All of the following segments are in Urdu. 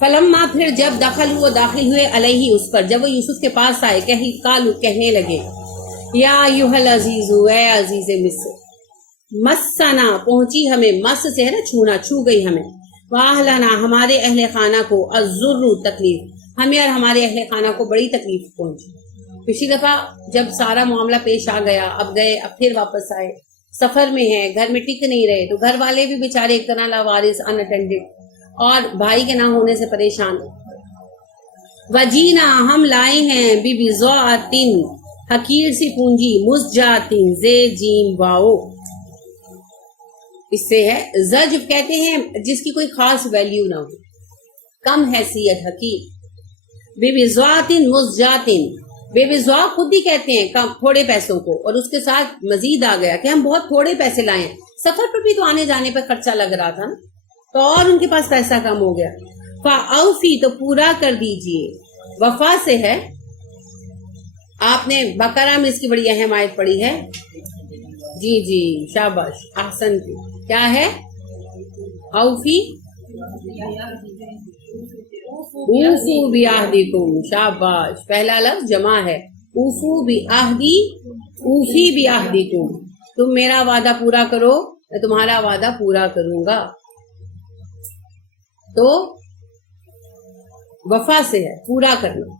فلما پھر جب داخل ہوئے علیہ اس پر، جب وہ یوسف کے پاس آئے، قالوا کہنے لگے یا ایھا العزیز، اے عزیز مصر، مسنا پہنچی ہمیں، مس سے ہے نا چھونا، چھو گئی ہمیں، واہلنا ہمارے اہل خانہ کو، الضر تکلیف، ہمیں اور ہمارے اہل خانہ کو بڑی تکلیف پہنچی۔ پچھلی دفعہ جب سارا معاملہ پیش آ گیا، اب گئے، اب پھر واپس آئے، سفر میں ہیں، گھر میں ٹک نہیں رہے، تو گھر والے بھی بیچارے ایک طرح لاوارث، ان اٹینڈڈ، اور بھائی کے نہ ہونے سے پریشان۔ وجینا ہم لائے ہیں، ببضاعۃ حقیر سی پونجی، مزجاۃ زے جیم واؤ، اس سے ہے زجف کہتے ہیں جس کی کوئی خاص ویلیو نہ ہو، کم حیثیت، حقیر۔ ببضاعۃ مزجاۃ، بے بضاع خود ہی کہتے ہیں کم، تھوڑے پیسوں کو، اور اس کے ساتھ مزید آ گیا کہ ہم بہت تھوڑے پیسے لائے ہیں، سفر پر بھی تو آنے جانے پر خرچہ لگ رہا تھا نا، تو اور ان کے پاس پیسہ کم ہو گیا۔ فاوفی تو پورا کر دیجئے، وفا سے ہے، آپ نے بقرہ میں اس کی بڑی اہم آیت پڑھی ہے، جی شاباش، احسن کی، کیا ہے؟ اوفی اوفو بعہدکم، شاباش، پہلا لفظ جمع ہے، اوفو بعہدی، اوفی بعہدکم، تم میرا وعدہ پورا کرو، میں تمہارا وعدہ پورا کروں گا، تو وفا سے ہے پورا کرنا۔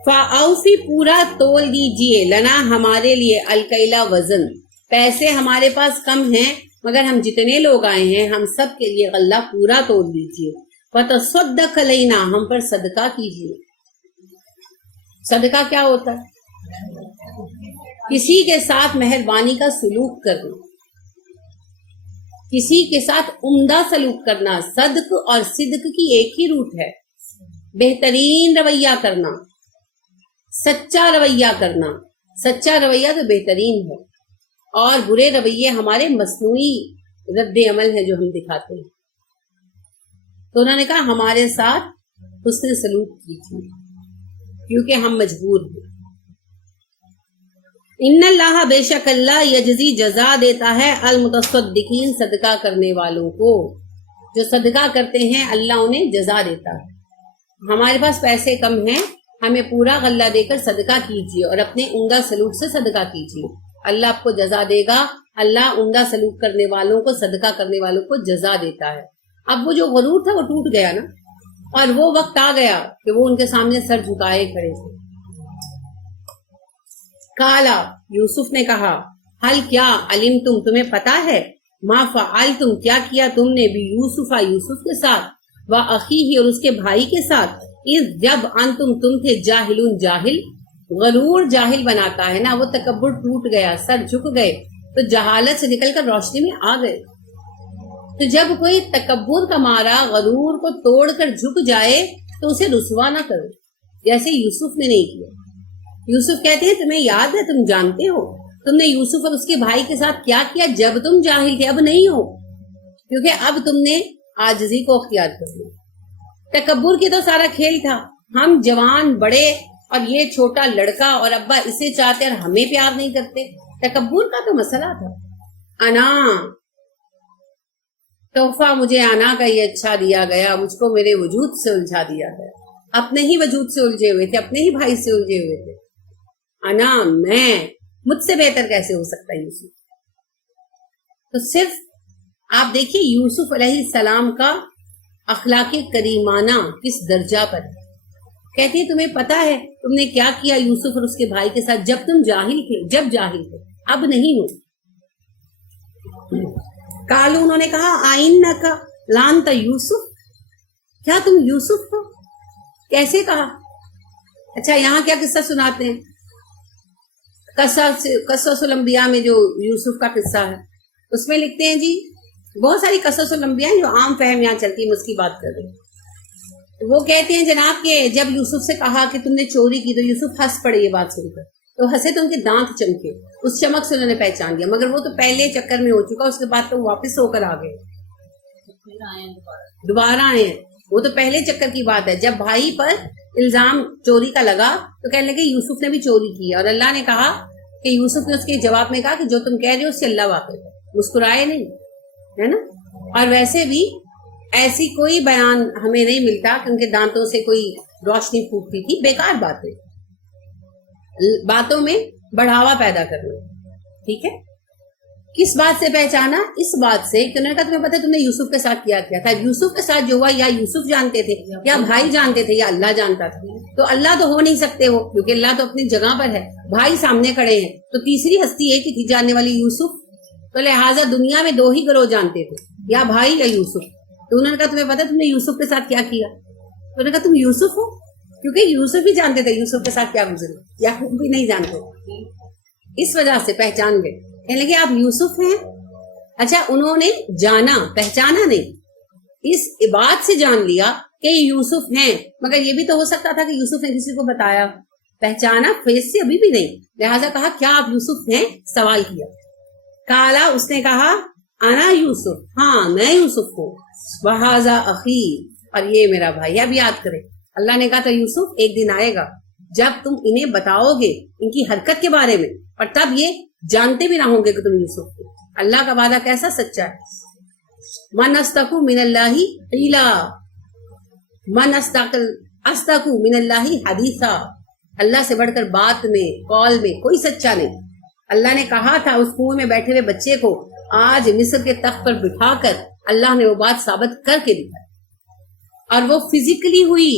فاوفی پورا تول دیجئے، لنا ہمارے لیے، الکیلا وزن، پیسے ہمارے پاس کم ہیں مگر ہم جتنے لوگ آئے ہیں ہم سب کے لیے غلہ پورا تول دیجئے، وتصدق علینا، ہم پر صدقہ کیجئے۔ صدقہ کیا ہوتا ہے؟ کسی کے ساتھ مہربانی کا سلوک کرنا، کسی کے ساتھ عمدہ سلوک کرنا، صدق اور صدق کی ایک ہی روٹ ہے، بہترین رویہ کرنا، سچا رویہ کرنا، سچا رویہ تو بہترین ہے، اور برے رویے ہمارے مصنوعی رد عمل ہے جو ہم دکھاتے ہیں۔ تو انہوں نے کہا ہمارے ساتھ حسن سلوک کیجیے کیونکہ ہم مجبور ہیں۔ ان اللہ، بے شک اللہ، یجزی جزا دیتا ہے، المتصدقین، صدقہ کرنے والوں کو، جو صدقہ کرتے ہیں اللہ انہیں جزا دیتا ہے۔ ہمارے پاس پیسے کم ہیں، ہمیں پورا غلہ دے کر صدقہ کیجیے اور اپنے عمدہ سلوک سے صدقہ کیجیے، اللہ آپ کو جزا دے گا۔ اللہ عمدہ سلوک کرنے والوں کو، صدقہ کرنے والوں کو جزا دیتا ہے۔ اب وہ جو غرور تھا وہ ٹوٹ گیا نا، اور وہ وقت آ گیا کہ وہ ان کے سامنے سر جھکائے کھڑے تھے۔ کالا، یوسف نے کہا، حل کیا، علم تمہیں پتا ہے، ما فعلتم کیا کیا تم نے، بھی یوسف، یوسف کے ساتھ، واخیہ اور اس کے بھائی کے ساتھ، اذ جب انتم تم تھے، جاہلون جاہل، غرور جاہل بناتا ہے نا، وہ تکبر ٹوٹ گیا، سر جھک گئے، تو جہالت سے نکل کر روشنی میں آ گئے۔ تو جب کوئی تکبر کا مارا غرور کو توڑ کر جھک جائے تو اسے رسوا نہ کرو، جیسے یوسف نے نہیں کیا۔ یوسف کہتے ہیں تمہیں یاد ہے، تم جانتے ہو تم نے یوسف اور اس کے بھائی کے ساتھ کیا کیا جب تم جاہل تھے، اب نہیں ہو، کیونکہ اب تم نے عاجزی کو اختیار کر لیا۔ تکبر کی تو سارا کھیل تھا، ہم جوان بڑے اور یہ چھوٹا لڑکا اور ابا اسے چاہتے اور ہمیں پیار نہیں کرتے، تکبر کا تو مسئلہ تھا۔ انا، تحفہ مجھے انا کا یہ اچھا دیا گیا، مجھ کو میرے وجود سے الجھا دیا گیا، اپنے ہی وجود سے الجھے ہوئے تھے، اپنے ہی بھائی سے الجھے ہوئے تھے۔ انا، میں، مجھ سے بہتر کیسے ہو سکتا ہے یوسف؟ تو صرف آپ دیکھیے یوسف علیہ السلام کا اخلاق کریمانہ کس درجہ پر ہے۔ کہتے ہیں تمہیں پتا ہے تم نے کیا کیا یوسف اور اس کے بھائی کے ساتھ جب تم جاہل تھے، جب جاہل تھے، اب نہیں ہو۔ کالو، انہوں نے کہا، آئینک لانت یوسف، کیا تم یوسف ہو؟ کیسے کہا؟ اچھا یہاں کیا قصہ سناتے ہیں، قصص الانبیاء میں جو یوسف کا قصہ ہے اس میں لکھتے ہیں جی بہت ساری قصص الانبیاء جو عام فہم یہاں چلتی ہے، میں اس کی بات کر رہی ہوں۔ وہ کہتے ہیں جناب کہ جب یوسف سے کہا کہ تم نے چوری کی تو یوسف ہنس پڑے، یہ بات سن کر تو ہنسے تو ان کے دانت چمکے، اس چمک سے انہوں نے پہچان لیا، مگر وہ تو پہلے چکر میں ہو چکا، اس کے بعد تو واپس ہو کر آ گئے، دوبارہ آئے ہیں، وہ تو پہلے چکر کی بات ہے۔ جب بھائی پر الزام چوری کا لگا تو کہنے لگے یوسف نے بھی چوری کی، اور اللہ نے کہا کہ یوسف نے اس کے جواب میں کہا کہ جو تم کہہ رہے ہو اس سے اللہ واقف ہے، مسکرائے نہیں، ہے نا۔ اور ویسے بھی ایسی کوئی بیان ہمیں نہیں ملتا کہ ان کے دانتوں سے کوئی روشنی پھوٹتی تھی. بیکار باتیں, باتوں میں بڑھاوا پیدا کرنا. ٹھیک ہے, کس بات سے پہچانا؟ اس بات سے کہ انہوں نے کہا تمہیں پتا تم نے یوسف کے ساتھ کیا کیا تھا. یوسف کے ساتھ جو ہوا یا یوسف جانتے تھے یا بھائی جانتے تھے یا اللہ جانتا تھا. تو اللہ تو ہو نہیں سکتے وہ, کیونکہ اللہ تو اپنی جگہ پر ہے, بھائی سامنے کھڑے ہیں, تو تیسری ہستی ایک ہی تھی جاننے والی, یوسف. تو لہٰذا دنیا میں 2 ہی گروہ جانتے تھے, یا بھائی یا یوسف. تو انہوں نے کہا تمہیں پتا تم نے یوسف کے ساتھ کیا کیا؟ تو انہوں نے کہا تم یوسف ہو, کیونکہ یوسف بھی جانتے تھے یوسف کے ساتھ کیا گزرے, یا بھی نہیں جانتے. اس وجہ سے پہچان گئے, کہنے لگے آپ یوسف ہیں. اچھا, انہوں نے جانا, پہچانا نہیں, اس بات سے جان لیا کہ یوسف ہیں, مگر یہ بھی تو ہو سکتا تھا کہ یوسف نے کسی کو بتایا. پہچانا فیس سے ابھی بھی نہیں, لہٰذا کہا کیا آپ یوسف ہیں؟ سوال کیا. کالا, اس نے کہا انا یوسف, ہاں میں یوسف ہوں. وہذا اخی, اور یہ میرا بھائی. اب یاد کریں, اللہ نے کہا تھا یوسف ایک دن آئے گا جب تم انہیں بتاؤ گے ان کی حرکت کے بارے میں, اور تب یہ جانتے بھی نہ ہوں گے کہ تم یوسف ہو. اللہ کا وعدہ کیسا سچا ہے. من اصدق من اللہ قیلا, من اصدق من اللہ حدیثا. اللہ سے بڑھ کر بات میں, قول میں کوئی سچا نہیں. اللہ نے کہا تھا اس کنویں میں بیٹھے ہوئے بچے کو, آج مصر کے تخت پر بٹھا کر اللہ نے وہ بات ثابت کر کے دکھائی, اور وہ فزیکلی ہوئی.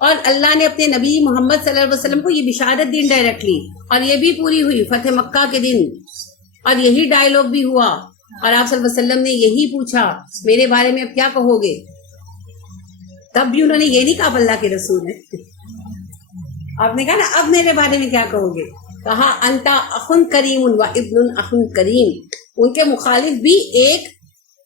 اور اللہ نے اپنے نبی محمد صلی اللہ علیہ وسلم کو یہ بشارت دی ڈائریکٹلی, اور یہ بھی پوری ہوئی فتح مکہ کے دن, اور یہی ڈائیلاگ بھی ہوا. اور آپ صلی اللہ علیہ وسلم نے یہی پوچھا میرے بارے میں اب کیا کہو گے. تب بھی انہوں نے یہ نہیں کہا اللہ کے رسول ہے, آپ نے کہا نا اب میرے بارے میں کیا کہو گے. کہا انتا اخن کریم و ابن اخن کریم. ان کے مخالف بھی ایک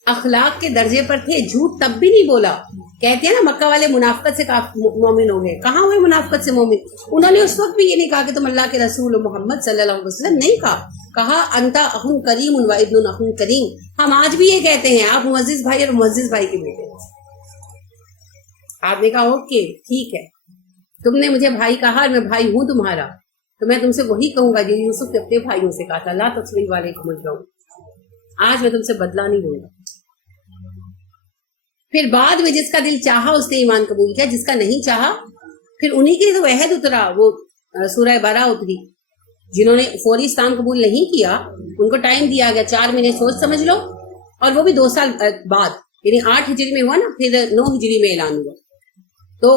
اخلاق کے درجے پر تھے, جھوٹ تب بھی نہیں بولا. کہتے ہیں نا مکہ والے منافقت سے مومن ہو گئے, کہاں ہوئے منافقت سے مومن؟ انہوں نے اس وقت بھی یہ نہیں کہا کہ تم اللہ کے رسول و محمد صلی اللہ علیہ وسلم, نہیں کہا انتا اخن کریم و ابن اخن کریم. ہم آج بھی یہ کہتے ہیں آپ معزز بھائی اور معزز بھائی کے بیٹے. آپ نے کہا اوکے ٹھیک ہے, تم نے مجھے بھائی کہا اور میں بھائی ہوں تمہارا, تو میں تم سے وہی کہوں گا جو یوسف نے اپنے بھائیوں سے کہا تھا, لا تصریف علیکم اليوم, آج میں تم سے بدلہ نہیں لوں گا. پھر بعد میں جس کا دل چاہا اس نے ایمان قبول کیا, جس کا نہیں چاہا پھر انہی کے لیے تو عہد اترا, وہ سورہ برا اتری. جنہوں نے فوری اسلام قبول نہیں کیا ان کو ٹائم دیا گیا 4 مہینے سوچ سمجھ لو, اور وہ بھی 2 سال بعد, یعنی 8 ہجری میں ہوا نا, پھر 9 ہجری میں اعلان ہوا, تو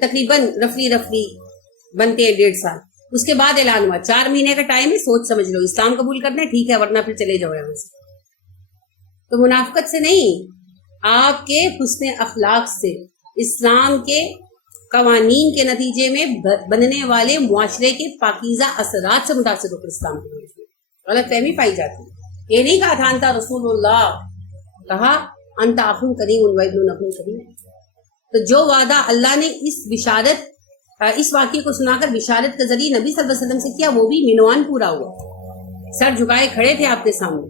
تقریباً رفلی بنتے ہیں 1.5 سال. اس کے بعد اعلان ہوا, 4 مہینے کا ٹائم ہے, سوچ سمجھ لو, اسلام قبول کرنا ہے ٹھیک ہے, ورنہ پھر چلے جاؤ یہاں سے. تو منافقت سے نہیں, آپ کے حسن اخلاق سے, اسلام کے قوانین کے نتیجے میں بننے والے معاشرے کے پاکیزہ اثرات سے متاثر ہو کر اسلام کو غلط فہمی پائی جاتی ہے. یہ نہیں کہا تھا انتا رسول اللہ, کہا انتا اخن کریم و ابن اخن کریم. تو جو وعدہ اللہ نے اس واقعے کو سنا کر بشارت کے ذریعے نبی صلی اللہ علیہ وسلم سے کیا, وہ بھی منوان پورا ہوا. سر جھکائے کھڑے تھے آپ کے سامنے,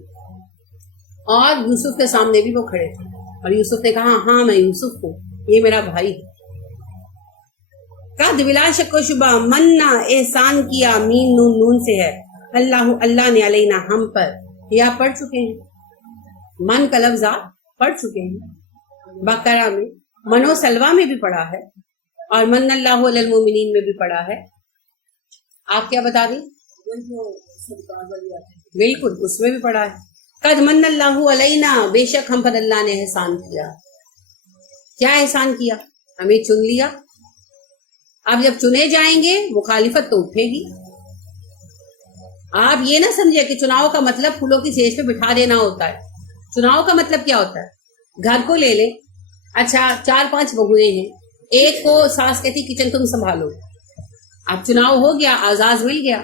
اور یوسف کے سامنے بھی وہ کھڑے تھے, اور یوسف نے کہا ہاں میں یوسف ہوں, یہ میرا بھائی ہے. قد بلا شک و شبہ منا احسان کیا, مین نون نون سے ہے, اللہ نے علینا ہم پر, یہ آپ پڑھ چکے ہیں. من کا لفظ آپ پڑھ چکے ہیں بقرہ میں, منو سلوا میں بھی پڑھا ہے, اور من اللہ علی المومنین میں بھی پڑھا ہے. آپ کیا بتا دیں؟ بالکل اس میں بھی پڑھا ہے. قد من اللہ علینا, بے شک ہم پر اللہ نے احسان کیا. کیا احسان کیا؟ ہمیں چن لیا. اب جب چنے جائیں گے مخالفت تو اٹھے گی. آپ یہ نہ سمجھے کہ چناؤ کا مطلب پھولوں کی سیج پہ بٹھا دینا ہوتا ہے. چناؤ کا مطلب کیا ہوتا ہے؟ گھر کو لے لیں, اچھا 4-5 بہویں ہیں, ایک کو ساس کہتی کچن تم سنبھالو. اب چناؤ ہو گیا, اعزاز مل گیا.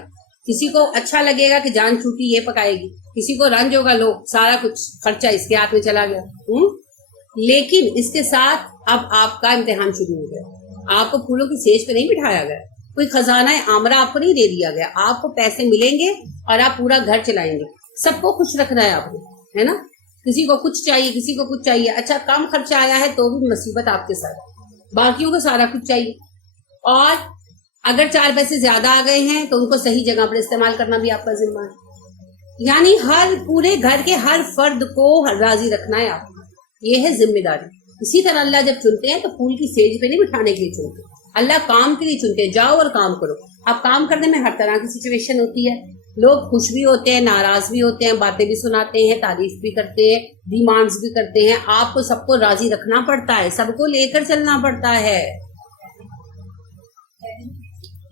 کسی کو اچھا لگے گا کہ جان چھوٹی یہ پکائے گی, کسی کو رنج ہوگا, لو سارا کچھ خرچہ اس کے ہاتھ میں چلا گیا. لیکن اس کے ساتھ اب آپ کا امتحان شروع ہو گیا. آپ کو پھولوں کی سیج پہ نہیں بٹھایا گیا, کوئی خزانہ آمرہ آپ کو نہیں دے دیا گیا. آپ کو پیسے ملیں گے اور آپ پورا گھر چلائیں گے. سب کو خوش رکھنا ہے آپ کو, ہے نا. کسی کو کچھ چاہیے, کسی کو کچھ چاہیے. اچھا کم خرچہ آیا ہے تو بھی مصیبت آپ کے ساتھ, باقیوں کو سارا کچھ چاہیے. اور اگر 4 پیسے زیادہ آ گئے ہیں تو ان کو صحیح جگہ پر استعمال کرنا بھی آپ کا ذمہ ہے. یعنی ہر پورے گھر کے ہر فرد کو راضی رکھنا ہے آپ. یہ ہے ذمہ داری. اسی طرح اللہ جب چنتے ہیں تو پھول کی سیج پہ نہیں بٹھانے کے لیے چنتے, اللہ کام کے لیے چنتے ہیں, جاؤ اور کام کرو. اب کام کرنے میں ہر طرح کی سچویشن ہوتی ہے, لوگ خوش بھی ہوتے ہیں, ناراض بھی ہوتے ہیں, باتیں بھی سناتے ہیں, تعریف بھی کرتے ہیں, ڈیمانڈز بھی کرتے ہیں. آپ کو سب کو راضی رکھنا پڑتا ہے, سب کو لے کر چلنا پڑتا ہے.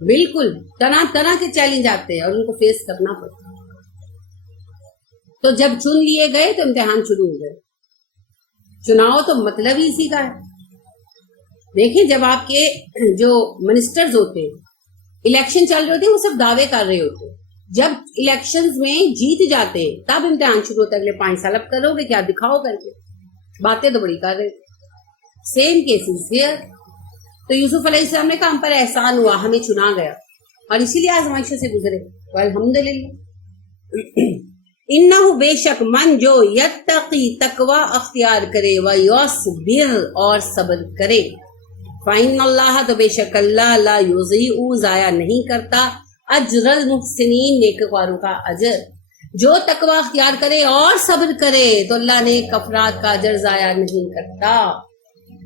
بالکل طرح طرح کے چیلنج آتے ہیں اور ان کو فیس کرنا پڑتا ہے. تو جب چن لیے گئے تو امتحان شروع ہو گئے. چناؤ تو مطلب ہی اسی کا ہے. دیکھیں جب آپ کے جو منسٹرز ہوتے ہیں, الیکشن چل رہے ہوتے ہیں, وہ سب دعوے کر رہے ہوتے ہیں. جب الیکشنز میں جیت جاتے ہیں تب امتحان شروع ہوتا ہے, اگلے 5 سال اب کرو گے کیا, دکھاؤ کر کے. باتیں تو بڑی کر رہے. Same cases here. تو یوسف علیہ السلام نے کہا ہم پر احسان ہوا, ہمیں چنا گیا اور اسی لیے آزمائشوں سے گزرے. الحمدللہ. انہو بے شک من جو یتقی تقوی اختیار کرے ویصبر اور صبر کرے, فإن اللہ تو بے شک اللہ لا یضیع ضائع نہیں کرتا اجر المحسنین نیکوکاروں کا اجر. جو تقوی اختیار کرے اور صبر کرے تو اللہ نیک افراد کا اجر ضائع نہیں کرتا.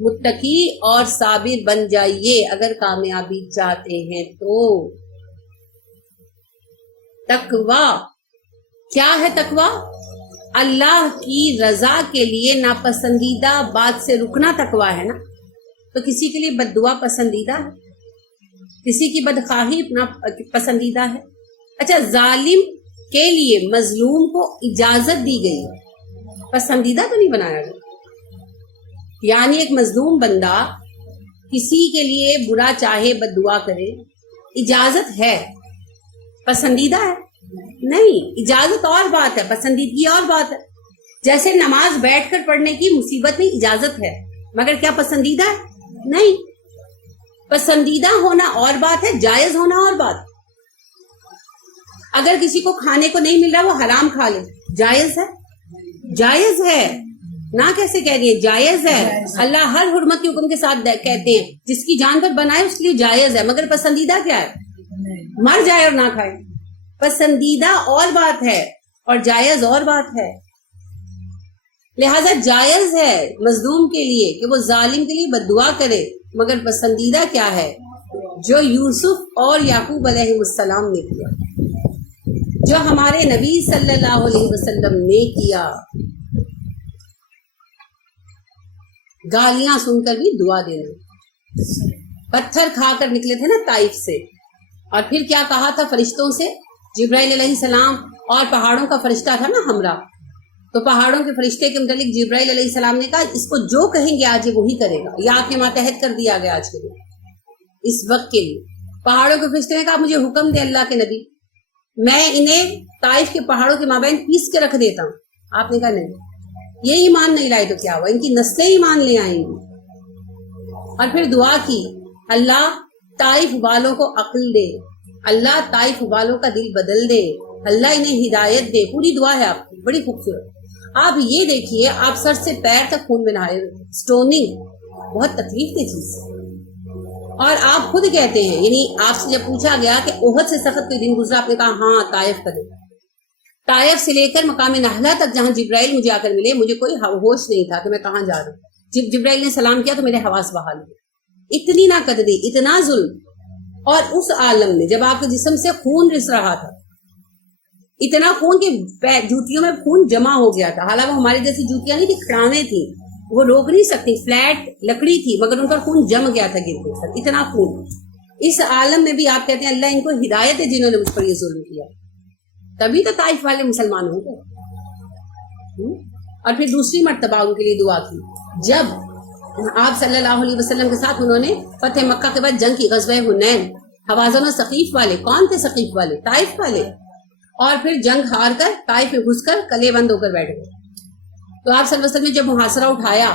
متقی اور صابر بن جائیے اگر کامیابی چاہتے ہیں تو. تقوی کیا ہے؟ تقوی اللہ کی رضا کے لیے ناپسندیدہ بات سے رکنا تقوی ہے نا. تو کسی کے لیے بد دعا پسندیدہ ہے, کسی کی بدخواہی پسندیدہ ہے. اچھا, ظالم کے لیے مظلوم کو اجازت دی گئی, پسندیدہ تو نہیں بنایا گیا. یعنی ایک مظلوم بندہ کسی کے لیے برا چاہے, بد دعا کرے, اجازت ہے, پسندیدہ ہے نہیں. اجازت اور بات ہے, پسندیدگی اور بات ہے. جیسے نماز بیٹھ کر پڑھنے کی مصیبت میں اجازت ہے مگر کیا پسندیدہ ہے؟ نہیں. پسندیدہ ہونا اور بات ہے, جائز ہونا اور بات. اگر کسی کو کھانے کو نہیں مل رہا وہ حرام کھا لے, جائز ہے, جائز ہے نہ. کیسے کہہ رہی ہے؟ جائز ہے. اللہ ہر حرمت کے حکم کے ساتھ کہتے ہیں جس کی جان پر بنائے اس کے لیے جائز ہے. مگر پسندیدہ کیا ہے؟ مر جائے اور نہ کھائے. پسندیدہ اور بات ہے اور جائز اور بات ہے. لہذا جائز ہے مظلوم کے لیے کہ وہ ظالم کے لیے بد دعا کرے, مگر پسندیدہ کیا ہے؟ جو یوسف اور یعقوب علیہ السلام نے کیا, جو ہمارے نبی صلی اللہ علیہ وسلم نے کیا. گالیاں سن کر بھی دعا دینا. پتھر کھا کر نکلے تھے نا طائف سے, اور پھر کیا کہا تھا فرشتوں سے؟ جبرائیل علیہ السلام اور پہاڑوں کا فرشتہ تھا نا ہمراہ, تو پہاڑوں کے فرشتے کے متعلق جبرائیل علیہ السلام نے کہا اس کو جو کہیں گے آج وہی کرے گا. یہ آپ کے ماتحت کر دیا گیا آج کے دن, اس وقت کے لیے. پہاڑوں کے فرشتے نے کہا مجھے حکم دے اللہ کے نبی, میں انہیں طائف کے پہاڑوں کے مابین پیس کے رکھ دیتا ہوں. آپ نے کہا نہیں, یہ ایمان نہیں لائے تو کیا ہوا, ان کی نسلیں ایمان لے آئیں گی. اور پھر دعا کی, اللہ طائف والوں کو عقل دے, اللہ طائف والوں کا دل بدل دے, اللہ انہیں ہدایت دے. پوری دعا ہے آپ کی, بڑی خوبصورت. آپ یہ دیکھیے, آپ سر سے پیر تک خون میں نہائے, سٹوننگ بہت تکلیف کی چیز. اور آپ خود کہتے ہیں, یعنی آپ سے جب پوچھا گیا کہ احد سے سخت کوئی دن گزرا, آپ نے کہا ہاں طائف کا دن. طائف سے لے کر مقام نہلا تک جہاں جبرائیل مجھے آ کر ملے, مجھے کوئی ہوش نہیں تھا کہ میں کہاں جا رہا ہوں. جب جبرائیل نے سلام کیا تو میرے حواس بحال ہوئے. اتنی ناقدری, اتنا ظلم. اور اس عالم میں جب آپ کے جسم سے خون رس رہا تھا, اتنا خون کہ جوتیوں میں خون جمع ہو گیا تھا. حالانکہ ہماری جیسی جوتیاں نہیں تھی, کھڑاویں تھی, وہ روک نہیں سکتی, فلیٹ لکڑی تھی, مگر ان پر خون جم گیا تھا گر کر, اتنا خون. اس عالم میں بھی آپ کہتے ہیں اللہ ان کو ہدایت ہے جنہوں نے مجھ پر یہ ظلم کیا. تبھی تو طائف والے مسلمان ہو گئے. اور پھر دوسری مرتبہ ان کے لیے دعا کی جب آپ صلی اللہ علیہ وسلم کے ساتھ انہوں نے فتح مکہ کے بعد جنگ کی, غزوہ حنین. حوازن و ثقیف والے کون تھے؟ ثقیف والے, طائف والے. اور پھر جنگ ہار کر طائف میں گھس کر کلے بند ہو کر بیٹھ گئے. تو آپ صلی اللہ علیہ وسلم نے جب محاصرہ اٹھایا,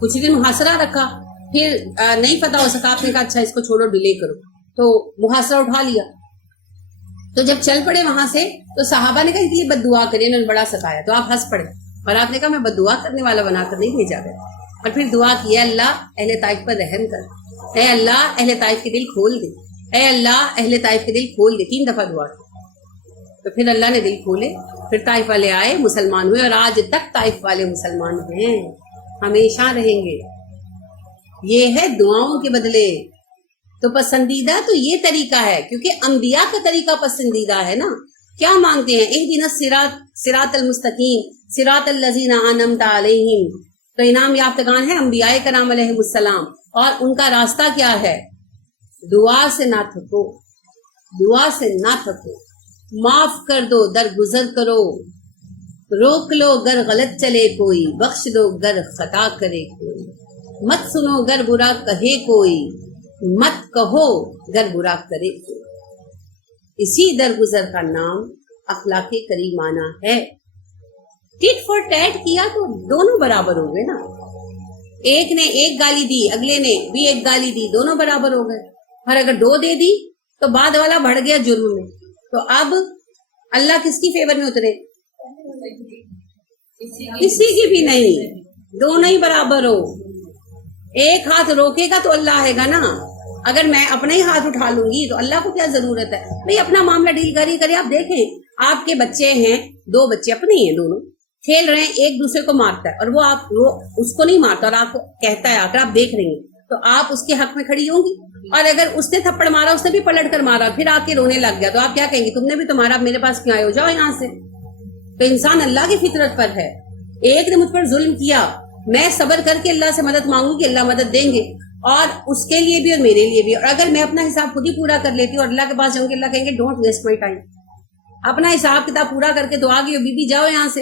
کچھ دن محاصرہ رکھا, پھر نہیں پتہ ہو سکا, آپ نے کہا اچھا اس کو چھوڑو, ڈیلے کرو, تو محاصرہ اٹھا لیا. تو جب چل پڑے وہاں سے تو صحابہ نے کہا کہ یہ بد دعا کرے, انہوں نے بڑا ستایا. تو آپ ہنس پڑے اور آپ نے کہا میں بد دعا کرنے والا بنا کر نہیں بھیجا گیا. اور پھر دعا کی, اے اللہ اہل طائف پر رحم کر, اے اللہ اہل طائف کے دل کھول دے, اے اللہ اہل طائف کے دل کھول دے. 3 دفعہ دعا کی. تو پھر اللہ نے دل کھولے, پھر طائف والے آئے, مسلمان ہوئے, اور آج تک طائف والے مسلمان ہیں. ہمیشہ رہیں گے. یہ ہے دعاؤں کے بدلے. تو پسندیدہ تو یہ طریقہ ہے کیونکہ انبیاء کا طریقہ پسندیدہ ہے نا. کیا مانگتے ہیں؟ اہدنا الصراط المستقیم صراط الذین انعمت علیہم. تو انعام یافتگان ہیں انبیاء کرام علیہ السلام. اور ان کا راستہ کیا ہے؟ دعا سے نہ تھکو، دعا سے نہ تھکو. معاف کر دو، درگزر کرو. روک لو گر غلط چلے کوئی، بخش دو گر خطا کرے کوئی. مت سنو گر برا کہے کوئی، مت کہو گر برا کرے کوئی. اسی درگزر کا نام اخلاق کریمانہ ہے. ٹٹ فور ٹیٹ کیا تو دونوں برابر ہو گئے نا. ایک نے ایک گالی دی، اگلے نے بھی ایک گالی دی، دونوں برابر ہو گئے. اور اگر 2 دے دی تو بعد والا بڑھ گیا جرم میں. تو اب اللہ کس کی فیور میں اترے؟ کسی کی بھی نہیں. دونوں ہی برابر ہو. ایک ہاتھ روکے گا تو اللہ آئے گا نا. اگر میں اپنا ہی ہاتھ اٹھا لوں گی تو اللہ کو کیا ضرورت ہے؟ بھئی اپنا معاملہ ڈیل کرے. آپ دیکھیں آپ کے بچے ہیں، 2 بچے اپنے ہی ہیں، دونوں کھیل رہے ہیں، ایک دوسرے کو مارتا ہے اور وہ اس کو نہیں مارتا اور آپ کو کہتا ہے، اگر آپ دیکھ رہی ہیں تو آپ اس کے حق میں کھڑی ہوں گی. اور اگر اس نے تھپڑ مارا، اس نے بھی پلٹ کر مارا، پھر آ کے رونے لگ گیا تو آپ کیا کہیں گی؟ تم نے بھی تو مارا، میرے پاس کیوں آئے ہو، جاؤ یہاں سے. تو انسان اللہ کی فطرت پر ہے. ایک نے مجھ پر ظلم کیا، میں صبر کر کے اللہ سے مدد مانگوں گی، اللہ مدد دیں گے، اور اس کے لیے بھی اور میرے لیے بھی. اور اگر میں اپنا حساب خود ہی پورا کر لیتی ہوں اور اللہ کے پاس جاؤں گی، اللہ کہیں گے ڈونٹ ویسٹ مائی ٹائم. اپنا حساب کتاب پورا کر کے تو آ گئی ہو، بی جاؤ یہاں سے.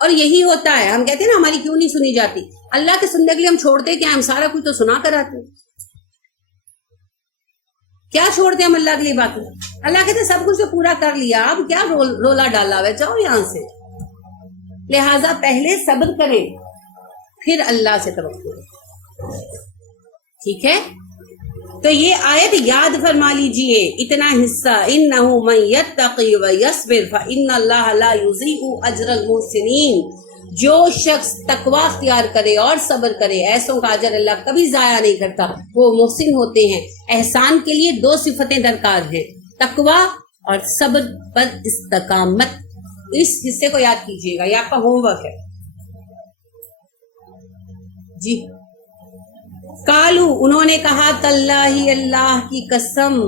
اور یہی ہوتا ہے. ہم کہتے ہیں نا ہماری کیوں نہیں سنی جاتی. اللہ کے سننے کے لیے ہم چھوڑتے کیا؟ ہم سارا کچھ تو سنا کر آتے. کیا چھوڑتے ہم اللہ کے لیے باقی؟ اللہ کہتے سب کچھ تو پورا کر لیا، اب کیا رولا ڈالا ہوا ہے، جاؤ یہاں سے. لہٰذا پہلے صبر کریں، پھر اللہ سے توکل. ٹھیک ہے؟ تو یہ آیت یاد فرما لیجئے، اتنا حصہ. انہ من یتقی ویصبر فان اللہ لا یضیع اجر المحسنین. جو شخص تقوی اختیار کرے اور صبر کرے، ایسوں کا اجر اللہ کبھی ضائع نہیں کرتا، وہ محسن ہوتے ہیں. احسان کے لیے 2 صفتیں درکار ہیں، تقوی اور صبر پر استقامت. اس حصے کو یاد کیجئے گا، یہ آپ کا ہوم ورک ہے. جی قالو، انہوں نے کہا، تاللہ، اللہ کی قسم،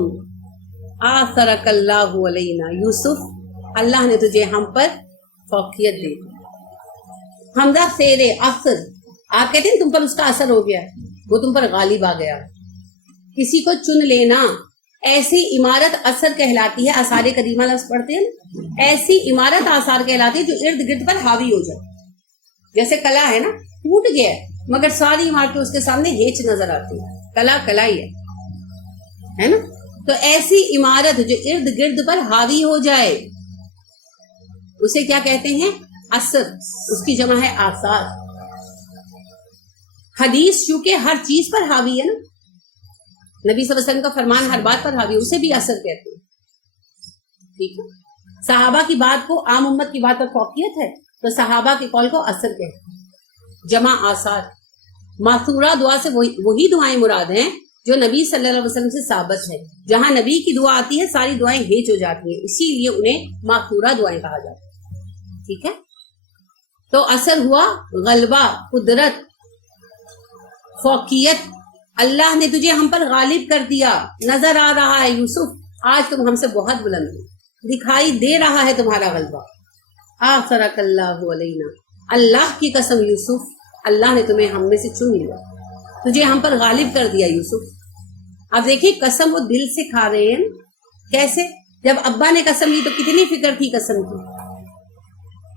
آثرک اللہ علینا یوسف، اللہ نے تجھے ہم پر فوقیت دے دی. حمزہ سیر اثر، آپ کہتے ہیں تم پر اس کا اثر ہو گیا، وہ تم پر غالب آ گیا. کسی کو چن لینا، ایسی عمارت اثر کہلاتی ہے. آثار قدیمہ لفظ پڑھتے ہیں، ایسی عمارت آثار کہلاتی ہے جو ارد گرد پر حاوی ہو جائے. جیسے کلا ہے نا، ٹوٹ گیا ہے مگر ساری عمارتیں اس کے سامنے ہیچ نظر آتی ہے. کلا ہی ہے نا. تو ایسی عمارت جو ارد گرد پر حاوی ہو جائے اسے کیا کہتے ہیں؟ اثر. اس کی جمع ہے آثار. حدیث چونکہ ہر چیز پر حاوی ہے نا، نبی صلی اللہ علیہ وسلم کا فرمان ہر بات پر حاوی، اسے بھی اثر کہتے ہیں. ٹھیک ہے؟ صحابہ کی بات کو عام امت کی بات پر فوقیت ہے تو صحابہ کے قول کو اثر کہتے ہیں. جمع آثار. ماثورہ دعا سے وہی دعائیں مراد ہیں جو نبی صلی اللہ علیہ وسلم سے ثابت ہے. جہاں نبی کی دعا آتی ہے ساری دعائیں ہیچ ہو جاتی ہیں، اسی لیے انہیں ماثورہ دعائیں کہا جاتا ہے. ٹھیک ہے؟ تو اثر ہوا غلبہ، قدرت، فوقیت. اللہ نے تجھے ہم پر غالب کر دیا. نظر آ رہا ہے یوسف آج تم ہم سے بہت بلند ہو، دکھائی دے رہا ہے تمہارا غلبہ. آثرک اللہ علینا، اللہ کی قسم یوسف، اللہ نے تمہیں ہم میں سے چن لیا، تجھے ہم پر غالب کر دیا یوسف. اب دیکھیں قسم وہ دل سے کھا رہے ہیں. کیسے؟ جب ابا نے قسم لی تو کتنی فکر تھی قسم کی.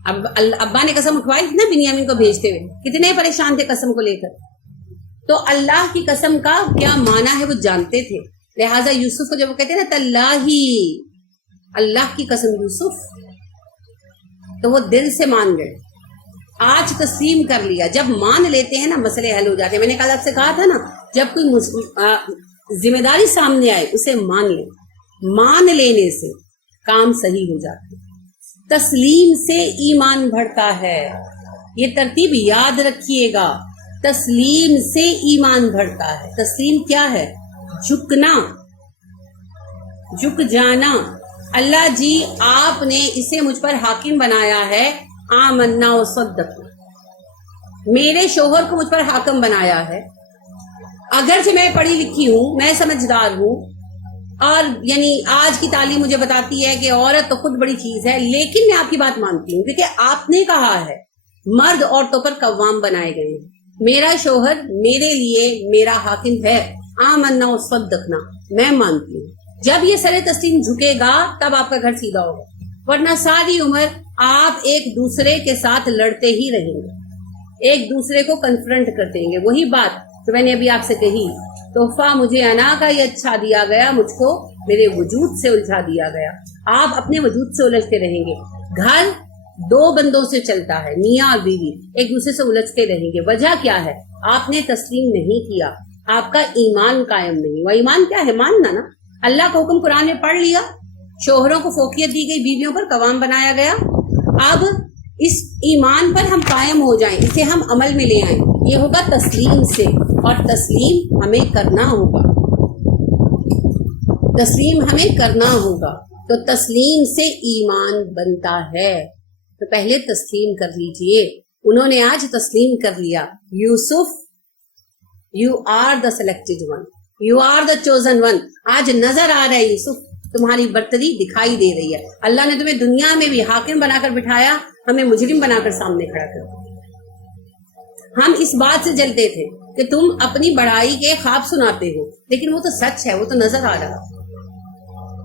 اب ابا نے قسم اٹھوائی نا بنیامین کو بھیجتے ہوئے، کتنے پریشان تھے قسم کو لے کر. تو اللہ کی قسم کا کیا معنی ہے وہ جانتے تھے. لہٰذا یوسف کو جب وہ کہتے ہیں نا تاللہ، اللہ کی قسم یوسف، تو وہ دل سے مان گئے. آج تسلیم کر لیا. جب مان لیتے ہیں نا مسئلے حل ہو جاتے ہیں. میں نے کل آپ سے کہا تھا نا، جب کوئی ذمہ داری سامنے آئے اسے مان لیں. مان لینے سے کام صحیح ہو جاتا ہے. تسلیم سے ایمان بڑھتا ہے. یہ ترتیب یاد رکھیے گا. تسلیم سے ایمان بڑھتا ہے. تسلیم کیا ہے؟ جھکنا، جھک جانا. اللہ جی آپ نے اسے مجھ پر حاکم بنایا ہے، آمنا وصدق. میرے شوہر کو مجھ پر حاکم بنایا ہے. اگرچہ میں پڑھی لکھی ہوں, میں سمجھدار ہوں, اور یعنی آج کی تعلیم مجھے بتاتی ہے کہ عورت تو خود بڑی چیز ہے, لیکن میں آپ کی بات مانتی ہوں کیونکہ آپ نے کہا ہے مرد عورتوں پر قوام بنائے گئے ہیں. میرا شوہر میرے لیے میرا حاکم ہے. آمنا و صدقنا, میں مانتی ہوں. جب یہ سر تسلیم جھکے گا تب آپ کا گھر سیدھا ہوگا, ورنہ ساری عمر آپ ایک دوسرے کے ساتھ لڑتے ہی رہیں گے, ایک دوسرے کو کنفرنٹ کرتے ہیں گے. وہی بات جو میں نے ابھی آپ سے کہی, تحفہ مجھے انا کا یہ اچھا دیا گیا, مجھ کو میرے وجود سے الجھا دیا گیا. آپ اپنے وجود سے الجھتے رہیں گے. گھر دو بندوں سے چلتا ہے, میاں اور بیوی ایک دوسرے سے الجھتے رہیں گے. وجہ کیا ہے؟ آپ نے تسلیم نہیں کیا, آپ کا ایمان قائم نہیں. وہ ایمان کیا ہے؟ ماننا نا. اللہ کا حکم قرآن میں پڑھ لیا, شوہروں کو فوقیت دی گئی, بیویوں پر قوام بنایا گیا. اب اس ایمان پر ہم قائم ہو جائیں, اسے ہم عمل میں لے آئیں. یہ ہوگا تسلیم سے, اور تسلیم ہمیں کرنا ہوگا, تسلیم ہمیں کرنا ہوگا. تو تسلیم سے ایمان بنتا ہے. تو پہلے تسلیم کر لیجئے. انہوں نے آج تسلیم کر لیا. Yousuf, you are the selected one, you are the chosen one. آج نظر آ رہا ہے یوسف, تمہاری برتری دکھائی دے رہی ہے. اللہ نے تمہیں دنیا میں بھی حاکم بنا کر بٹھایا, ہمیں مجرم بنا کر سامنے کھڑا کر. ہم اس بات سے جلتے تھے کہ تم اپنی بڑائی کے خواب سناتے ہو, لیکن وہ تو سچ ہے, وہ تو نظر آ رہا.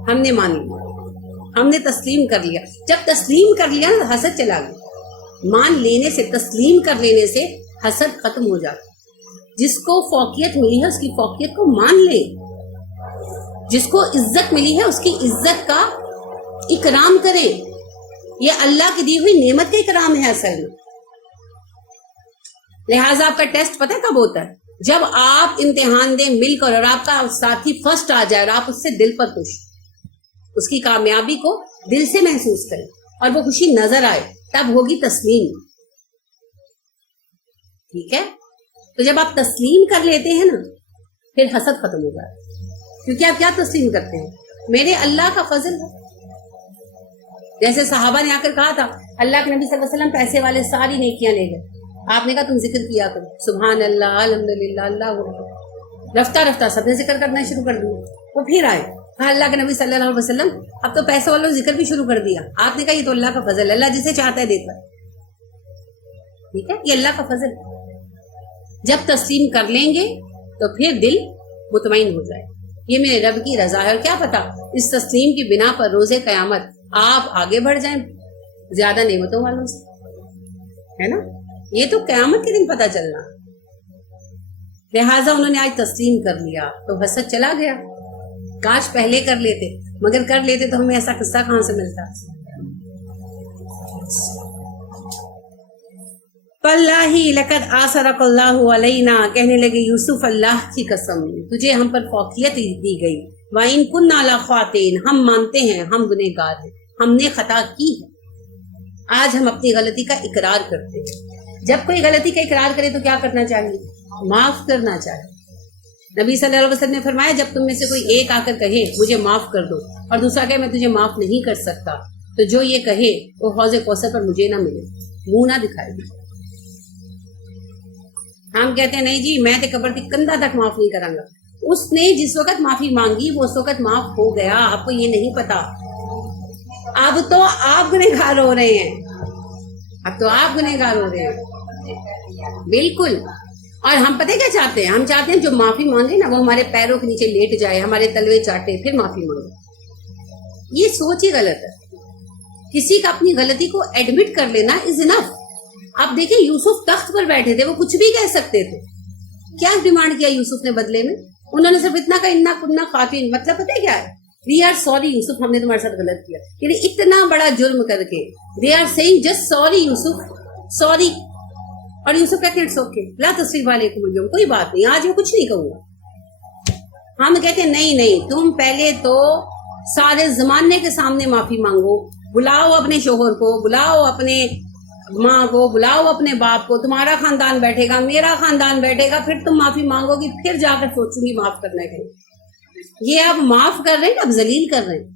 ہم نے مان لیا, ہم نے تسلیم کر لیا. جب تسلیم کر لیا نا, حسد چلا گیا. مان لینے سے, تسلیم کر لینے سے حسد ختم ہو جاتا. جس کو فوقیت ملی ہے اس کی فوقیت کو مان لے, جس کو عزت ملی ہے اس کی عزت کا اکرام کریں. یہ اللہ کی دی ہوئی نعمت کا اکرام ہے اصل میں. لہٰذا آپ کا ٹیسٹ پتہ کب ہوتا ہے؟ جب آپ امتحان دیں مل کر, اور آپ کا ساتھی فرسٹ آ جائے, اور آپ اس سے دل پر خوش, اس کی کامیابی کو دل سے محسوس کریں اور وہ خوشی نظر آئے, تب ہوگی تسلیم. ٹھیک ہے؟ تو جب آپ تسلیم کر لیتے ہیں نا, پھر حسد ختم ہو جاتا ہے. کیونکہ آپ کیا تسلیم کرتے ہیں؟ میرے اللہ کا فضل ہے. جیسے صحابہ نے آ کر کہا تھا, اللہ کے نبی صلی اللہ علیہ وسلم پیسے والے ساری نیکیاں لے گئے. آپ نے کہا تم ذکر کیا کرو, سبحان اللہ, الحمدللہ, اللہ اکبر. رفتہ رفتہ سب نے ذکر کرنا شروع کر دیا. وہ پھر آئے, کہا اللہ کے نبی صلی اللہ علیہ وسلم اب تو پیسے والوں نے ذکر بھی شروع کر دیا. آپ نے کہا یہ تو اللہ کا فضل ہے, اللہ جسے چاہتا ہے دیتا ہے. ٹھیک ہے, یہ اللہ کا فضل ہے. جب تسلیم کر لیں گے تو پھر دل مطمئن ہو جائے, یہ میرے رب کی رضا ہے. اور کیا پتا اس تسلیم کی بنا پر روز قیامت آپ آگے بڑھ جائیں زیادہ نعمتوں والوں سے, ہے نا. یہ تو قیامت کے دن پتا چلنا. لہٰذا انہوں نے آج تسلیم کر لیا تو حسد چلا گیا. کاش پہلے کر لیتے, مگر کر لیتے تو ہمیں ایسا قصہ کہاں سے ملتا. واللہ لقد آثرک اللہ علینا, کہنے لگے یوسف اللہ کی قسم تجھے ہم پر فوقیت دی گئی. وَإِن كُنَّا لَخَاطِئِينَ, ہم مانتے ہیں ہم گنہگار ہیں, ہم نے خطا کی ہے. آج ہم اپنی غلطی کا اقرار کرتے ہیں. جب کوئی غلطی کا اقرار کرے تو کیا کرنا چاہیے؟ معاف کرنا چاہیے. نبی صلی اللہ علیہ وسلم نے فرمایا جب تم میں سے کوئی ایک آ کر کہے مجھے معاف کر دو, اور دوسرا کہے میں تجھے معاف نہیں کر سکتا, تو جو یہ کہے وہ حوض کوثر پر مجھے نہ ملے, منہ نہ دکھائے. ہم کہتے ہیں نہیں جی میں تے قبر تک کندھا تک معاف نہیں کروں گا. اس نے جس وقت معافی مانگی وہ اس وقت معاف ہو گیا. آپ کو یہ نہیں پتا. اب تو آپ گنہگار ہو رہے ہیں, اب تو آپ گنہگار ہو رہے ہیں. بالکل. اور ہم پتہ کیا چاہتے ہیں؟ ہم چاہتے ہیں جو معافی مانگے نا وہ ہمارے پیروں کے نیچے لیٹ جائے, ہمارے تلوے چاٹے, پھر معافی مانگے. یہ سوچ ہی غلط ہے. کسی کا اپنی غلطی کو ایڈمٹ کر لینا از انف. آپ دیکھیں یوسف تخت پر بیٹھے تھے, وہ کچھ بھی کہہ سکتے تھے. کیا ڈیمانڈ کیا یوسف نے بدلے میں؟ انہوں نے صرف اتنا کہا انا کننا خاطئین. مطلب پتہ کیا ہے؟ وی آر سوری یوسف, ہم نے تمہارے ساتھ غلط کیا. یعنی اتنا بڑا جرم کر کے they are seeing just sorry Yusuf, sorry. اور یوسف کہتے ہیں اٹس اوکے, لا تصریف علیکم اليوم, کوئی بات نہیں, آج میں کچھ نہیں کہوں گا. ہم کہتے ہیں نہیں نہیں, تم پہلے تو سارے زمانے کے سامنے معافی مانگو. بلاؤ اپنے شوہر کو, بلاؤ اپنے ماں کو, بلاؤ اپنے باپ کو, تمہارا خاندان بیٹھے گا, میرا خاندان بیٹھے گا, پھر تم معافی مانگو گی, پھر جا کر سوچوں گی معاف کرنے کے. یہ آپ معاف کر رہے ہیں, آپ ذلیل کر رہے ہیں.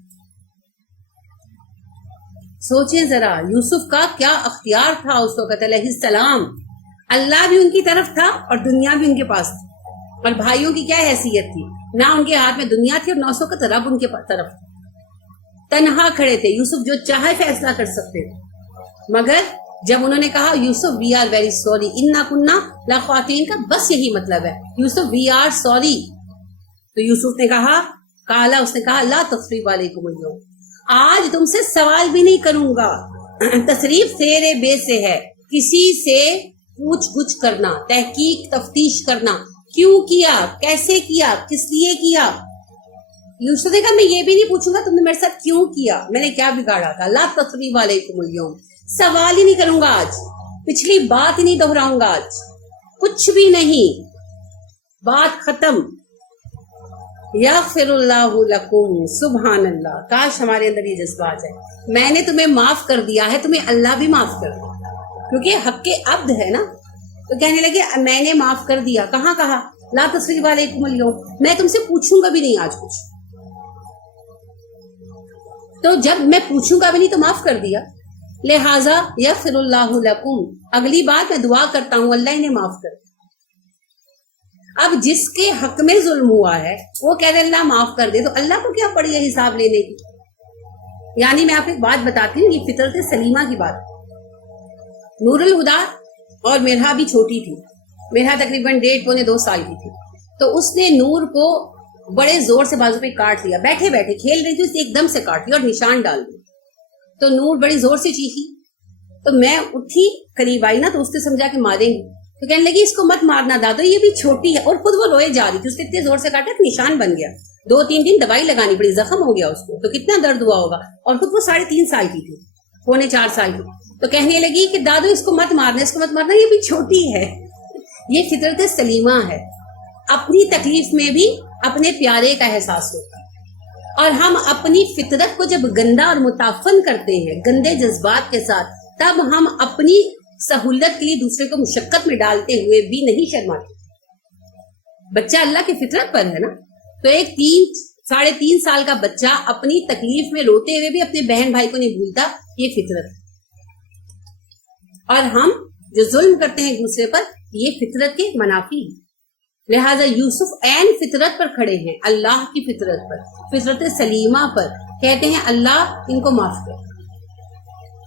سوچیں ذرا یوسف کا کیا اختیار تھا اس وقت علیہ السلام. اللہ بھی ان کی طرف تھا اور دنیا بھی ان کے پاس تھی. اور بھائیوں کی کیا حیثیت تھی, نہ ان کے ہاتھ میں دنیا تھی اور 900 کا رب ان کے طرف. تنہا کھڑے تھے, یوسف جو چاہے فیصلہ کر سکتے تھے. مگر جب انہوں نے کہا یوسف وی آر ویری سوری انا کننا لخواتین, کا بس یہی مطلب ہے, یوسف وی آر سوری. تو یوسف نے کہا کالا, اس نے کہا لا تثریب علیکم اليوم, آج تم سے سوال بھی نہیں کروں گا. تصریف تیرے بے سے ہے, کسی سے پوچھ گچھ کرنا, تحقیق تفتیش کرنا, کیوں کیا, کیسے کیا, کس لیے کیا. یوسف نے کہا میں یہ بھی نہیں پوچھوں گا تم نے میرے ساتھ کیوں کیا, میں نے کیا بگاڑا تھا. لا تثریب علیکم اليوم, سوال ہی نہیں کروں گا آج, پچھلی بات ہی نہیں دہراؤں گا آج, کچھ بھی نہیں, بات ختم. یغفر اللہ لکم, سبحان اللہ, کاش ہمارے اندر یہ جذبہ آ جائے. میں نے تمہیں معاف کر دیا ہے, تمہیں اللہ بھی معاف کر دیا, کیونکہ حق کے عبد ہے نا. تو کہنے لگے میں نے معاف کر دیا. کہاں کہا لا تثریب علیکم اليوم, میں تم سے پوچھوں گا بھی نہیں آج کچھ. تو جب میں پوچھوں گا بھی نہیں تو معاف کر دیا. لہٰذا یغفر اللہ لکم, اگلی بات میں دعا کرتا ہوں اللہ انہیں معاف کر. اب جس کے حق میں ظلم ہوا ہے وہ کہہ رہے اللہ معاف کر دے, تو اللہ کو کیا پڑی ہے حساب لینے کی. یعنی میں آپ کو ایک بات بتاتی ہوں, یہ فطرت سلیمہ کی بات. نور الہدا اور مرحا بھی چھوٹی تھی, مرحا تقریباً 1.5-2 سال کی تھی. تو اس نے نور کو بڑے زور سے بازو پہ کاٹ لیا, بیٹھے بیٹھے کھیل رہی تھی, اسے ایک دم سے کاٹ لیا اور نشان ڈال دیا. تو نور بڑی زور سے چیخی, تو میں اٹھی قریب آئی نا, تو اس نے سمجھا کہ ماریں گی, تو کہنے لگی اس کو مت مارنا دادو, یہ بھی چھوٹی ہے. اور خود وہ روئے جا رہی تھی, اس نے اتنے زور سے کاٹا کہ نشان بن گیا. 2-3 دن دوائی لگانی پڑی, زخم ہو گیا اس کو, تو کتنا درد ہوا ہوگا. اور خود وہ 3.5 سال کی تھی, 3.25 سال کی. تو کہنے لگی کہ دادو اس کو مت مارنا, اس کو مت مارنا, یہ بھی چھوٹی ہے. یہ فطرت سلیمہ ہے. اپنی تکلیف میں بھی اپنے پیارے کا احساس ہوتا ہے. اور ہم اپنی فطرت کو جب گندا اور متعفن کرتے ہیں گندے جذبات کے ساتھ, تب ہم اپنی سہولت کے لیے دوسرے کو مشقت میں ڈالتے ہوئے بھی نہیں شرماتے. بچہ اللہ کی فطرت پر ہے نا. تو ایک 3-3.5 سال کا بچہ اپنی تکلیف میں روتے ہوئے بھی اپنے بہن بھائی کو نہیں بھولتا, یہ فطرت ہے. اور ہم جو ظلم کرتے ہیں دوسرے پر, یہ فطرت کے منافی ہے. لہذا یوسف عین فطرت پر کھڑے ہیں, اللہ کی فطرت پر, فطرت سلیمہ پر. کہتے ہیں اللہ ان کو معاف کر,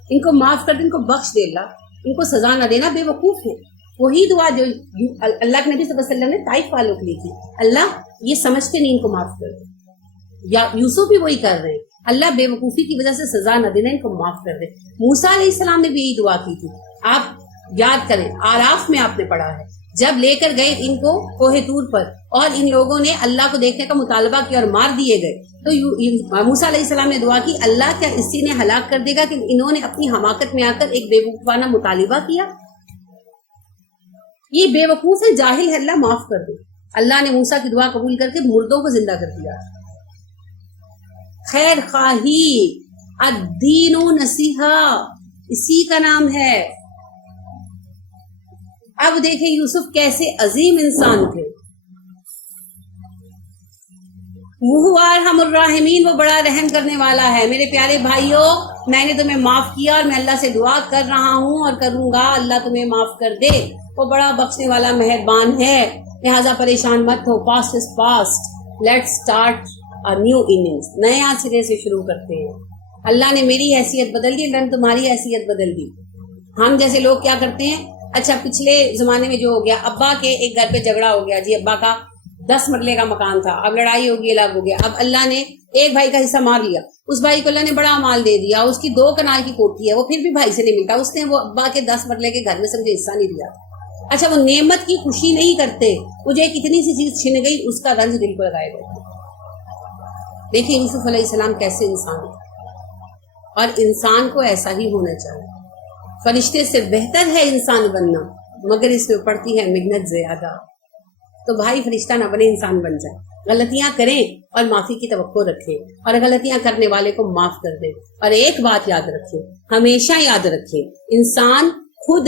ان کو معاف کر دے, ان کو بخش دے اللہ, ان کو سزا نہ دینا, بے وقوف ہے. وہی دعا جو اللہ کے نبی صلی اللہ علیہ وسلم نے طائف والوں کے لیے کی, اللہ یہ سمجھتے نہیں, ان کو معاف کر دے. یا یوسف بھی وہی کر رہے ہیں, اللہ بے وقوفی کی وجہ سے سزا نہ دینا, ان کو معاف کر دے. موسیٰ علیہ السلام نے بھی یہی دعا کی تھی. آپ یاد کریں, آراف میں آپ نے پڑھا ہے, جب لے کر گئے ان کو کوہ طور پر اور ان لوگوں نے اللہ کو دیکھنے کا مطالبہ کیا اور مار دیے گئے, تو موسیٰ علیہ السلام نے دعا کی اللہ کیا اسی نے ہلاک کر دے گا کہ انہوں نے اپنی حماقت میں آ کر ایک بے وقوفانہ مطالبہ کیا. یہ بے وقوف ہے, جاہل ہے, اللہ معاف کر دے. اللہ نے موسیٰ کی دعا قبول کر کے مردوں کو زندہ کر دیا. خیر خواہی, الدین و نصیحہ, اسی کا نام ہے. اب دیکھیں یوسف کیسے عظیم انسان تھے. وہ ارحم الراحمین, وہ بڑا رحم کرنے والا ہے. میرے پیارے بھائیوں, میں نے تمہیں معاف کیا اور میں اللہ سے دعا کر رہا ہوں اور کروں گا, اللہ تمہیں معاف کر دے. وہ بڑا بخشنے والا مہربان ہے. لہٰذا پریشان مت ہو. Past is past, let's start a new innings. نیا سرے سے شروع کرتے ہیں. اللہ نے میری حیثیت بدل دی, اللہ نے تمہاری حیثیت بدل دی. ہم جیسے لوگ کیا کرتے ہیں, اچھا پچھلے زمانے میں جو ہو گیا, ابا کے ایک گھر پہ جھگڑا ہو گیا جی, ابا کا 10 مرلے کا مکان تھا, اب لڑائی ہوگی, الگ ہو گیا. اب اللہ نے ایک بھائی کا حصہ مار لیا, اس بھائی کو اللہ نے بڑا مال دے دیا, اس کی 2 کنال کی کوٹھی ہے, وہ پھر بھی بھائی سے نہیں ملتا. اس نے وہ ابا کے 10 مرلے کے گھر میں سمجھے حصہ نہیں دیا. اچھا وہ نعمت کی خوشی نہیں کرتے, مجھے کتنی سی چیز چھن گئی اس کا رنج دل کو لگائے گئے. دیکھیں یوسف علیہ السلام کیسے انسان ہے, اور انسان کو ایسا ہی ہونا چاہیے. فرشتے سے بہتر ہے انسان بننا, مگر اس میں پڑتی ہے محنت زیادہ. تو بھائی فرشتہ نہ بنے, انسان بن جائے. غلطیاں کریں اور معافی کی توقع رکھیں, اور غلطیاں کرنے والے کو معاف کر دیں. اور ایک بات یاد رکھیں, ہمیشہ یاد رکھیں, انسان خود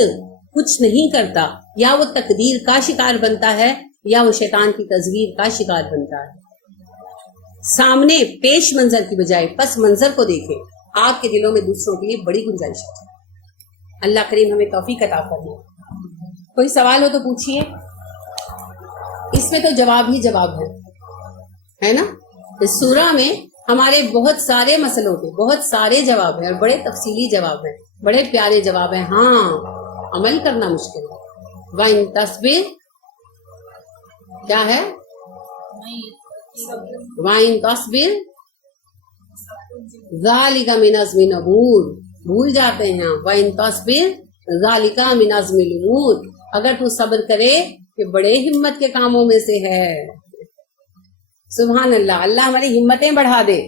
کچھ نہیں کرتا, یا وہ تقدیر کا شکار بنتا ہے یا وہ شیطان کی تزویر کا شکار بنتا ہے. سامنے پیش منظر کی بجائے پس منظر کو دیکھیں. آپ کے دلوں میں دوسروں کے لیے بڑی گنجائش ہے. اللہ کریم ہمیں توفیق عطا فرمائے. کوئی سوال ہو تو پوچھیے. اس میں تو جواب ہی جواب ہے نا. اس سورہ میں ہمارے بہت سارے مسئلوں کے بہت سارے جواب ہیں اور بڑے تفصیلی جواب ہیں, بڑے پیارے جواب ہیں. ہاں عمل کرنا مشکل ہے. وَإِن تَصْبِرْ کیا ہے؟ وَإِن تَصْبِرْ ذَلِكَ مِنْ عَزْمِ الْأُمُورِ, بھول جاتے ہیں. وَإِن تَصْبِرْ ذَلِكَ مِنْ عَزْمِ الْأُمُورِ, اگر تو صبر کرے کہ بڑے ہمت کے کاموں میں سے ہے. سبحان اللہ, اللہ ہماری ہمتیں بڑھا دے.